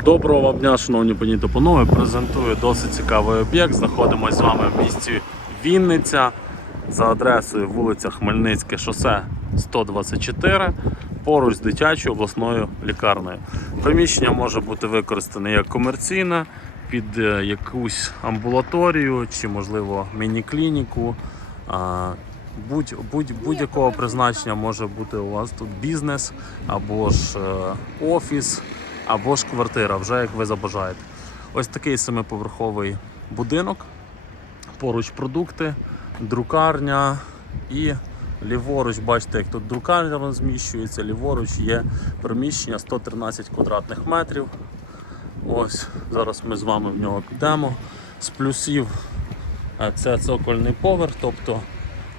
Доброго вам дня, шановні пані та панове. Презентую досить цікавий об'єкт. Знаходимося з вами в місті Вінниця за адресою вулиця Хмельницьке шосе 124 поруч з дитячою обласною лікарнею. Приміщення може бути використане як комерційне під е, якусь амбулаторію чи, можливо, міні-клініку. А, Будь, будь, будь-якого призначення може бути у вас тут бізнес або ж е, офіс, або ж квартира, вже як ви забажаєте. Ось такий семиповерховий будинок, поруч продукти, друкарня і ліворуч, бачите, як тут друкарня розміщується, ліворуч є приміщення 113 квадратних метрів. Ось зараз ми з вами в нього підемо. З плюсів е, це цокольний поверх, тобто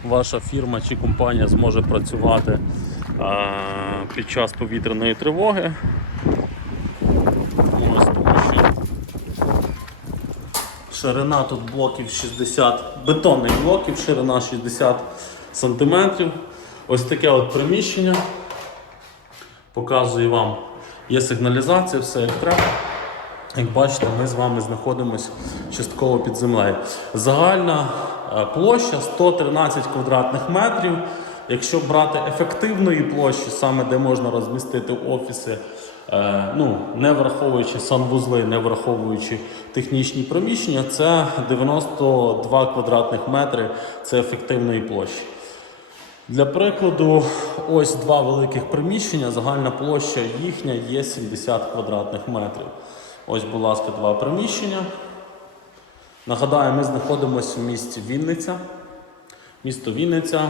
ваша фірма чи компанія зможе працювати е, під час повітряної тривоги. Ось тому що ширина тут блоків 60, бетонних блоків, ширина 60 см. Ось таке от приміщення. Показую вам, є сигналізація, все як треба. Як бачите, ми з вами знаходимося частково під землею. Загальна е, площа 113 квадратних метрів. Якщо брати ефективної площі, саме де можна розмістити офіси, ну, не враховуючи санвузли, не враховуючи технічні приміщення, це 92 квадратних метри це ефективної площі. Для прикладу, ось два великих приміщення, загальна площа їхня є 70 квадратних метрів. Ось, будь ласка, два приміщення. Нагадаю, ми знаходимося в місті Вінниця. Місто Вінниця,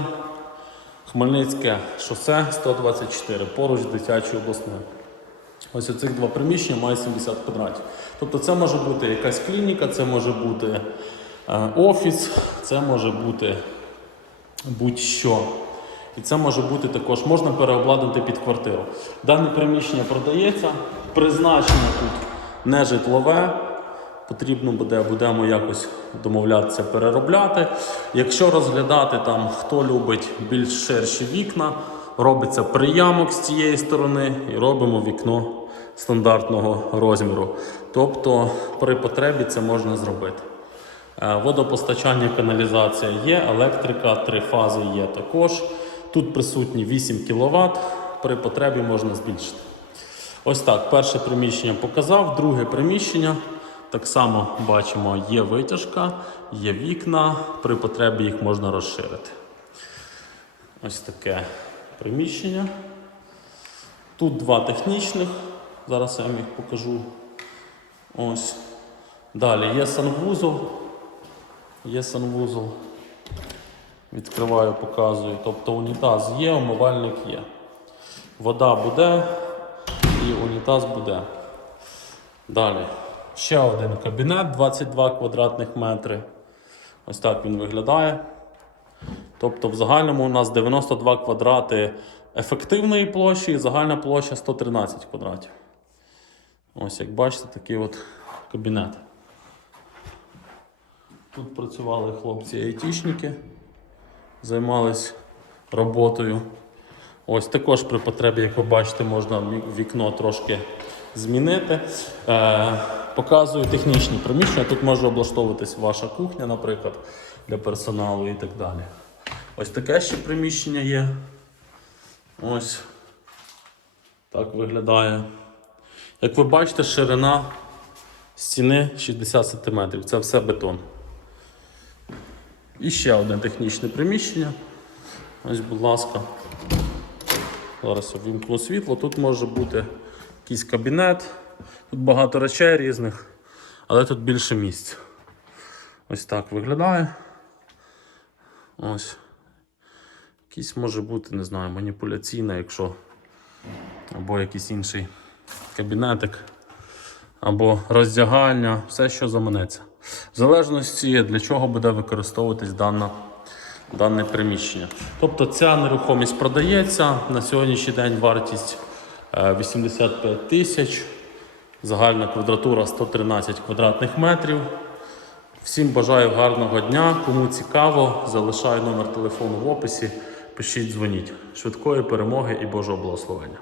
Хмельницьке шосе 124, поруч з дитячою обласною. Ось оцих два приміщення мають 70 квадратів. Тобто це може бути якась клініка, це може бути е, офіс, це може бути будь-що. І це може бути також, можна переобладнати під квартиру. Дане приміщення продається, призначення тут не житлове. Потрібно буде, будемо якось домовлятися переробляти. Якщо розглядати там, хто любить більш ширші вікна, робиться приямок з цієї сторони і робимо вікно стандартного розміру. Тобто при потребі це можна зробити. Е, Водопостачання, каналізація є, електрика, три фази є також. Тут присутні 8 кВт, при потребі можна збільшити. Ось так, перше приміщення показав, друге приміщення. Так само бачимо, є витяжка, є вікна, при потребі їх можна розширити. Ось таке приміщення. Тут два технічних, зараз я вам їх покажу. Ось. Далі є санвузол. Є санвузол. Відкриваю, показую. Тобто унітаз є, умивальник є. Вода буде і унітаз буде. Далі. Ще один кабінет 22 квадратних метри. Ось так він виглядає. Тобто в загальному у нас 92 квадрати ефективної площі і загальна площа 113 квадратів. Ось як бачите, такий от кабінет. Тут працювали хлопці-айтішники, займались роботою. Ось також при потребі, як ви бачите, можна вікно трошки змінити. Е, показую технічні приміщення. Тут може облаштовуватись ваша кухня, наприклад, для персоналу і так далі. Ось таке ще приміщення є. Ось так виглядає. Як ви бачите, ширина стіни 60 см. Це все бетон. І ще одне технічне приміщення. Ось, будь ласка. Зараз я вимкну світло. Тут може бути якийсь кабінет. Тут багато речей різних, але тут більше місць. Ось так виглядає. Ось. Якийсь може бути, не знаю, маніпуляційна, якщо. Або якийсь інший кабінетик, або роздягальня, все, що заманеться. В залежності для чого буде використовуватись дана, дане приміщення. Тобто ця нерухомість продається. На сьогоднішній день вартість е, 85 тисяч, загальна квадратура 113 квадратних метрів. Всім бажаю гарного дня. Кому цікаво, залишаю номер телефону в описі. Пишіть, дзвоніть. Швидкої перемоги і Божого благословення.